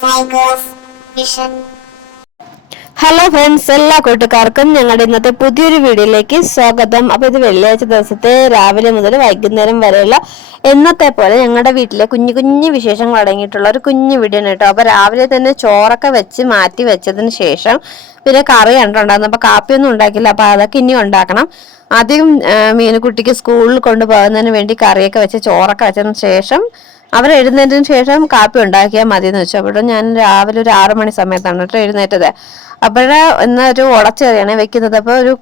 Hello friends, എല്ലാ കൂട്ടുകാർക്കും ഞങ്ങളുടെ ഇന്നത്തെ പുതിയൊരു വീഡിയോയിലേക്ക് സ്വാഗതം. അപ്പൊ ഇത് വെള്ളിയാഴ്ച ദിവസത്തെ രാവിലെ മുതൽ വൈകുന്നേരം വരെയുള്ള എന്നത്തെ പോലെ ഞങ്ങളുടെ വീട്ടിലെ കുഞ്ഞു കുഞ്ഞു വിശേഷങ്ങൾ അടങ്ങിയിട്ടുള്ള ഒരു കുഞ്ഞു വീഡിയോ ആണ് കേട്ടോ. അപ്പൊ രാവിലെ തന്നെ ചോറൊക്കെ വെച്ച് മാറ്റി വെച്ചതിന് ശേഷം പിന്നെ കറി കണ്ടുണ്ടായിരുന്നു. അപ്പൊ കാപ്പിയൊന്നും ഉണ്ടാക്കില്ല, അപ്പൊ അതൊക്കെ ഇനി ഉണ്ടാക്കണം. ആദ്യം മീനുകുട്ടിക്ക് സ്കൂളിൽ കൊണ്ടുപോകുന്നതിന് വേണ്ടി കറിയൊക്കെ വെച്ച് ചോറൊക്കെ വെച്ചതിന് ശേഷം അവർ എഴുന്നേറ്റതിന് ശേഷം കാപ്പി ഉണ്ടാക്കിയാൽ മതി എന്ന് വെച്ചു. അപ്പോൾ ഞാൻ രാവിലെ ഒരു 6 മണി സമയത്താണ് കേട്ടോ എഴുന്നേറ്റത്. അപ്പോഴേ ഇന്ന് ഒരു ഉടച്ചെറിയാണ് വെക്കുന്നത്. അപ്പോൾ ഒരു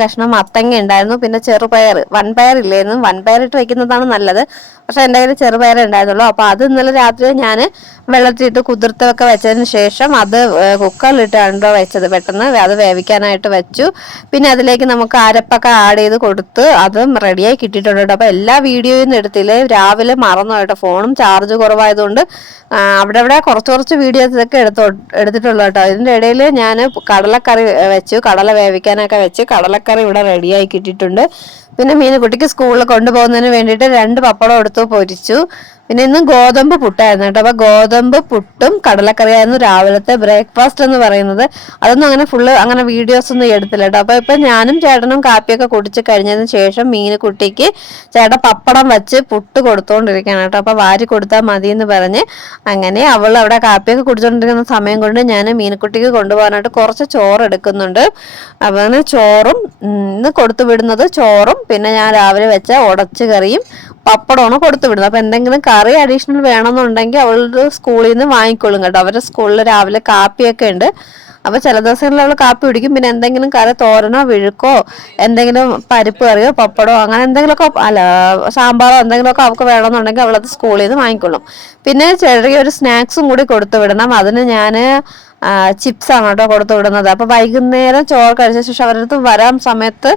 കഷ്ണം മത്തങ്ങ ഉണ്ടായിരുന്നു, പിന്നെ ചെറുപയർ, വൻപയർ ഇല്ലായിരുന്നു. വൻപയർ ഇട്ട് വെക്കുന്നതാണ് നല്ലത്, പക്ഷെ എൻ്റെ കയ്യിൽ ചെറുപയർ ഉണ്ടായിരുന്നുള്ളൂ. അപ്പോൾ അത് ഇന്നലെ രാത്രി ഞാൻ വെള്ളത്തിലിട്ട് കുതിർത്തൊക്കെ വെച്ചതിന് ശേഷം അത് കുക്കറിലിട്ടാണല്ലോ വെച്ചത്. പെട്ടെന്ന് അത് വേവിക്കാനായിട്ട് വെച്ചു. പിന്നെ അതിലേക്ക് നമുക്ക് അരപ്പൊക്കെ ആഡ് ചെയ്ത് കൊടുത്ത് അതും റെഡിയായി കിട്ടിയിട്ടുണ്ട് കേട്ടോ. അപ്പോൾ എല്ലാ വീഡിയോയും എടുത്തില്ല, രാവിലെ മറന്നു കേട്ടോ. ഫോണും ചാർജ് കുറവായതുകൊണ്ട് അവിടെ കുറച്ച് വീഡിയോസ് ഒക്കെ എടുത്തിട്ടുള്ളൂ കേട്ടോ. ഇതിൻ്റെ ഇടയിൽ ഞാൻ കടലക്കറി വെച്ചു, കടല വേവിക്കാനൊക്കെ വെച്ച് കടലക്കറി ഇവിടെ റെഡിയായി കിട്ടിയിട്ടുണ്ട്. പിന്നെ മീനുകുട്ടിക്ക് സ്കൂളിൽ കൊണ്ടുപോകുന്നതിന് വേണ്ടിയിട്ട് 2 പപ്പടം എടുത്തു പൊരിച്ചു. പിന്നെ ഇന്ന് ഗോതമ്പ് പുട്ടായിരുന്നു കേട്ടോ. അപ്പൊ ഗോതമ്പ് പുട്ടും കടലക്കറിയായിരുന്നു രാവിലത്തെ ബ്രേക്ക്ഫാസ്റ്റ് എന്ന് പറയുന്നത്. അതൊന്നും അങ്ങനെ ഫുള്ള് അങ്ങനെ വീഡിയോസ് ഒന്നും എടുത്തില്ല കേട്ടോ. അപ്പൊ ഇപ്പൊ ഞാനും ചേട്ടനും കാപ്പിയൊക്കെ കുടിച്ച് കഴിഞ്ഞതിന് ശേഷം മീനുകുട്ടിക്ക് ചേട്ടൻ പപ്പടം വെച്ച് പുട്ട് കൊടുത്തോണ്ടിരിക്കുകയാണ് കേട്ടോ. അപ്പൊ വാരി കൊടുത്താൽ മതി എന്ന് പറഞ്ഞ് അങ്ങനെ അവൾ അവിടെ കാപ്പിയൊക്കെ കുടിച്ചോണ്ടിരിക്കുന്ന സമയം കൊണ്ട് ഞാൻ മീനുകുട്ടിക്ക് കൊണ്ടുപോകാനായിട്ട് കുറച്ച് ചോറ് എടുക്കുന്നുണ്ട്. അപ്പൊ അങ്ങനെ ചോറും ഇന്ന് കൊടുത്തു വിടുന്നത് ചോറും പിന്നെ ഞാൻ രാവിലെ വെച്ച ഉടച്ചു കറിയും പപ്പടമാണ് കൊടുത്തു വിടുന്നത്. അപ്പൊ എന്തെങ്കിലും കറി അഡീഷണൽ വേണമെന്നുണ്ടെങ്കിൽ അവളുടെ സ്കൂളിൽ നിന്ന് വാങ്ങിക്കൊള്ളും കേട്ടോ. അവരുടെ സ്കൂളിൽ രാവിലെ കാപ്പിയൊക്കെ ഉണ്ട്. അപ്പൊ ചില ദിവസങ്ങളിൽ അവൾ കാപ്പി കുടിക്കും. പിന്നെ എന്തെങ്കിലും കറി, തോരനോ വിഴുക്കോ എന്തെങ്കിലും പരിപ്പ് കറിയോ പപ്പടോ അങ്ങനെ എന്തെങ്കിലുമൊക്കെ, അല്ല സാമ്പാറോ എന്തെങ്കിലുമൊക്കെ അവൾക്ക് വേണമെന്നുണ്ടെങ്കിൽ അവളത് സ്കൂളിൽ നിന്ന് വാങ്ങിക്കൊള്ളും. പിന്നെ ചെറിയൊരു സ്നാക്സും കൂടി കൊടുത്തു വിടണം. അതിന് ഞാൻ ചിപ്സ് ആണ് കേട്ടോ കൊടുത്തു വിടുന്നത്. അപ്പൊ വൈകുന്നേരം ചോറ് കഴിച്ച ശേഷം അവരുടെ അടുത്ത് വരാൻ സമയത്ത്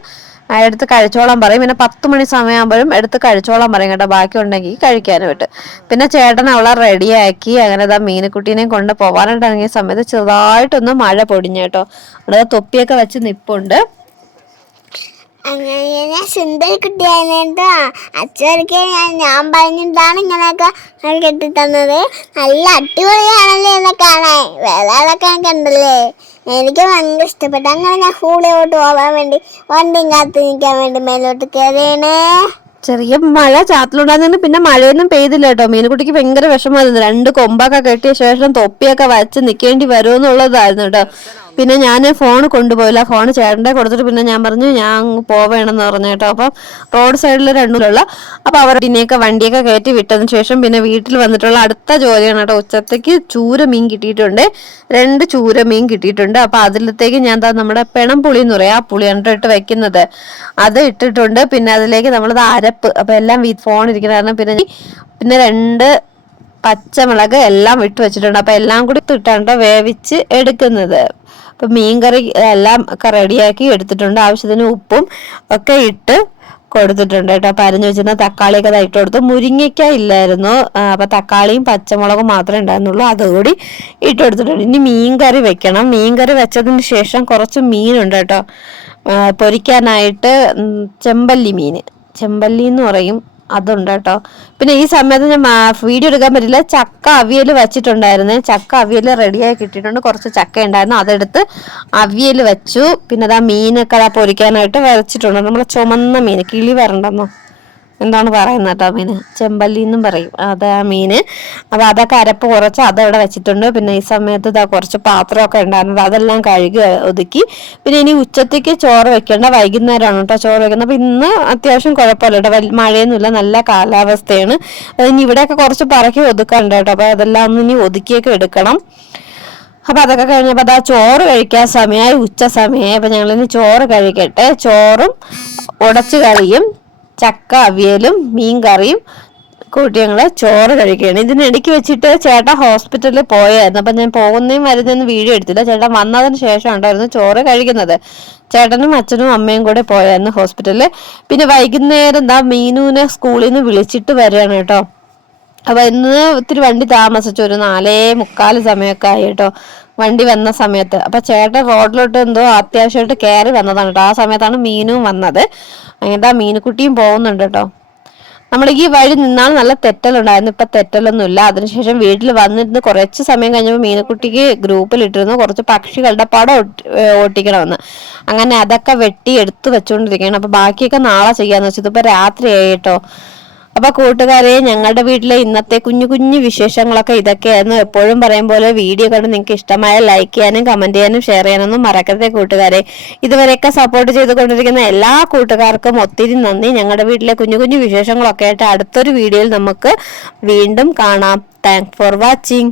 എടുത്ത് കഴിച്ചോളാൻ പറയും. പിന്നെ 10 മണി സമയമാകുമ്പോഴും എടുത്ത് കഴിച്ചോളാൻ പറയും കേട്ടോ, ബാക്കി ഉണ്ടെങ്കിൽ കഴിക്കാനായിട്ട്. പിന്നെ ചേട്ടൻ അവളെ റെഡിയാക്കി അങ്ങനെ മീനുകുട്ടീനെയും കൊണ്ട് പോകാനായിട്ട് ഇറങ്ങിയ സമയത്ത് ചെറുതായിട്ടൊന്ന് മഴ പൊടിഞ്ഞു കേട്ടോ. അവിടെ തൊപ്പിയൊക്കെ വെച്ച് നിപ്പുണ്ട്. അങ്ങനെ സുന്ദരി കുട്ടിയായിരുന്നു. അച്ഛനൊക്കെ ഞാൻ പറഞ്ഞിട്ടാണ് ഇങ്ങനെയൊക്കെ കെട്ടിത്തന്നത്. നല്ല അടിപൊളിയാണല്ലേ എന്നെ കാണാൻ. വേറെ ആളൊക്കെ കണ്ടല്ലേ, എനിക്ക് ഭയങ്കര ഇഷ്ടപ്പെട്ടു. അങ്ങനെ ഞാൻ സ്കൂളിലോട്ട് പോകാൻ വേണ്ടി വണ്ടിയും കാത്ത് നിൽക്കാൻ വേണ്ടി മേലോട്ട് കയറിയണേ. ചെറിയ മഴ ചാത്തിലുണ്ടായിരുന്നു. പിന്നെ മഴയൊന്നും പെയ്തില്ല കേട്ടോ. മീനുകുട്ടിക്ക് ഭയങ്കര വിഷമമായിരുന്നു. 2 കൊമ്പൊക്കെ കെട്ടിയ ശേഷം തൊപ്പിയൊക്കെ വച്ച് നിൽക്കേണ്ടി വരുമെന്നുള്ളതായിരുന്നു കേട്ടോ. പിന്നെ ഞാൻ ഫോൺ കൊണ്ടുപോയില്ല, ഫോൺ ചേട്ടൻ്റെ കൊടുത്തിട്ട് പിന്നെ ഞാൻ പറഞ്ഞു ഞാൻ പോവേണമെന്ന് പറഞ്ഞു കേട്ടോ. അപ്പം റോഡ് സൈഡിൽ രണ്ടിലുള്ള അപ്പോൾ അവർ ഇതിനെയൊക്കെ വണ്ടിയൊക്കെ കയറ്റി വിട്ടതിന് ശേഷം പിന്നെ വീട്ടിൽ വന്നിട്ടുള്ള അടുത്ത ജോലിയാണ് കേട്ടോ. ഉച്ചത്തേക്ക് ചൂര മീൻ കിട്ടിയിട്ടുണ്ട്, 2 ചൂര മീൻ കിട്ടിയിട്ടുണ്ട്. അപ്പോൾ അതിലത്തേക്ക് ഞാൻ നമ്മുടെ പെണം പുളി എന്ന് പറയും, ആ പുളിയാണ് ഇട്ട് വെക്കുന്നത്. അത് ഇട്ടിട്ടുണ്ട്. പിന്നെ അതിലേക്ക് നമ്മളത് അരപ്പ്, അപ്പോൾ എല്ലാം ഫോൺ ഇരിക്കുന്ന കാരണം പിന്നെ 2 പച്ചമുളക് എല്ലാം ഇട്ട് വെച്ചിട്ടുണ്ട്. അപ്പം എല്ലാം കൂടി ഇട്ടാണ് വേവിച്ച് എടുക്കുന്നത്. അപ്പം മീൻകറി എല്ലാം ഒക്കെ റെഡിയാക്കി എടുത്തിട്ടുണ്ട്. ആവശ്യത്തിന് ഉപ്പും ഒക്കെ ഇട്ട് കൊടുത്തിട്ടുണ്ട് കേട്ടോ. അപ്പം അരിഞ്ഞു വെച്ചിരുന്ന തക്കാളിയൊക്കെ ഇട്ട് കൊടുത്തു. മുരിങ്ങയ്ക്ക ഇല്ലായിരുന്നു, അപ്പം തക്കാളിയും പച്ചമുളകും മാത്രമേ ഉണ്ടായിരുന്നുള്ളൂ, അതുകൂടി ഇട്ട് കൊടുത്തിട്ടുണ്ട്. ഇനി മീൻകറി വെക്കണം. മീൻകറി വെച്ചതിന് ശേഷം കുറച്ച് മീനുണ്ട് കേട്ടോ പൊരിക്കാനായിട്ട്. ചെമ്പല്ലി എന്ന് പറയും, അതുണ്ട് കേട്ടോ. പിന്നെ ഈ സമയത്ത് ഞാൻ വീഡിയോ എടുക്കാൻ പറ്റില്ല. ചക്ക അവിയൽ വെച്ചിട്ടുണ്ടായിരുന്നേ. ചക്ക അവിയൽ റെഡിയായി കിട്ടിയിട്ടുണ്ട്. കുറച്ച് ചക്ക ഉണ്ടായിരുന്നു, അതെടുത്ത് അവിയൽ വെച്ചു. പിന്നെ മീനൊക്കെ പൊരിക്കാനായിട്ട് വെച്ചിട്ടുണ്ട്. നമ്മളെ ചുമന്ന മീൻ, കിളി വരണ്ടെന്നോ എന്താണ് പറയുന്നത് കേട്ടോ, മീന് ചെമ്പല്ലി എന്നും പറയും, അത് ആ മീന്. അപ്പൊ അതൊക്കെ അരപ്പ് കുറച്ച് അതവിടെ വെച്ചിട്ടുണ്ട്. പിന്നെ ഈ സമയത്ത് കുറച്ച് പാത്രമൊക്കെ ഉണ്ടായിരുന്നത് അതെല്ലാം കഴുകി ഒതുക്കി. പിന്നെ ഇനി ഉച്ചത്തേക്ക് ചോറ് വെക്കേണ്ട, വൈകുന്നേരമാണ് കേട്ടോ ചോറ് വെക്കുന്നത്. അപ്പൊ ഇന്ന് അത്യാവശ്യം കുഴപ്പമില്ല കേട്ടോ, മഴയൊന്നുമില്ല, നല്ല കാലാവസ്ഥയാണ്. ഇനി ഇവിടെയൊക്കെ കുറച്ച് പറക്കി ഒതുക്കാനുണ്ട് കേട്ടോ. അപ്പൊ അതെല്ലാം ഒന്ന് ഇനി ഒതുക്കിയൊക്കെ എടുക്കണം. അപ്പൊ അതൊക്കെ കഴിഞ്ഞപ്പോ ചോറ് കഴിക്കാൻ സമയമായി, ഉച്ച സമയമായി. അപ്പൊ ഞങ്ങളിനി ചോറ് കഴിക്കട്ടെ. ചോറും ഉടച്ചു കറിയും ചക്ക അവിയലും മീൻ കറിയും കൂട്ടി ഞങ്ങള് ചോറ് കഴിക്കുകയാണ്. ഇതിനിടയ്ക്ക് വെച്ചിട്ട് ചേട്ടൻ ഹോസ്പിറ്റലിൽ പോയായിരുന്നു. അപ്പം ഞാൻ പോകുന്നതും വരുന്നതൊന്നും വീഡിയോ എടുത്തില്ല. ചേട്ടൻ വന്നതിന് ശേഷം ഉണ്ടായിരുന്നു ചോറ് കഴിക്കുന്നത്. ചേട്ടനും അച്ഛനും അമ്മയും കൂടെ പോയായിരുന്നു ഹോസ്പിറ്റലിൽ. പിന്നെ വൈകുന്നേരം മീനുവിനെ സ്കൂളിൽ നിന്ന് വിളിച്ചിട്ട് വരികയാണ് കേട്ടോ. അപ്പൊ ഇന്ന് ഒത്തിരി വണ്ടി താമസിച്ചു, ഒരു 4:45 സമയമൊക്കെ ആയി കേട്ടോ വണ്ടി വന്ന സമയത്ത്. അപ്പൊ ചേട്ടൻ റോഡിലോട്ട് എന്തോ അത്യാവശ്യമായിട്ട് കയറി വന്നതാണ് കേട്ടോ. ആ സമയത്താണ് മീനും വന്നത്. അങ്ങനെ മീനുകുട്ടിയും പോകുന്നുണ്ട് കേട്ടോ. നമ്മൾ ഈ വഴി നിന്നാൽ നല്ല തെറ്റലുണ്ടായിരുന്നു, ഇപ്പൊ തെറ്റലൊന്നുമില്ല. അതിനുശേഷം വീട്ടിൽ വന്നിരുന്ന് കുറച്ച് സമയം കഴിഞ്ഞപ്പോൾ മീനക്കുട്ടിക്ക് ഗ്രൂപ്പിലിട്ടിരുന്നു കുറച്ച് പക്ഷികളുടെ പടം ഒട്ടിക്കണമെന്ന്. അങ്ങനെ അതൊക്കെ വെട്ടി എടുത്തു വെച്ചുകൊണ്ടിരിക്കുകയാണ്. അപ്പൊ ബാക്കിയൊക്കെ നാളെ ചെയ്യാന്ന് വെച്ചത്. ഇപ്പൊ രാത്രിയായി കേട്ടോ. അപ്പൊ കൂട്ടുകാരെ, ഞങ്ങളുടെ വീട്ടിലെ ഇന്നത്തെ കുഞ്ഞു കുഞ്ഞു വിശേഷങ്ങളൊക്കെ ഇതൊക്കെയായിരുന്നു. എപ്പോഴും പറയും പോലെ വീഡിയോ കണ്ട് നിങ്ങൾക്ക് ഇഷ്ടമായ ലൈക്ക് ചെയ്യാനും കമന്റ് ചെയ്യാനും ഷെയർ ചെയ്യാനൊന്നും മറക്കരുത് കൂട്ടുകാരെ. ഇതുവരെയൊക്കെ സപ്പോർട്ട് ചെയ്തുകൊണ്ടിരിക്കുന്ന എല്ലാ കൂട്ടുകാർക്കും ഒത്തിരി നന്ദി. ഞങ്ങളുടെ വീട്ടിലെ കുഞ്ഞു കുഞ്ഞു വിശേഷങ്ങളൊക്കെ ആയിട്ട് അടുത്തൊരു വീഡിയോയിൽ നമുക്ക് വീണ്ടും കാണാം. Thanks for watching.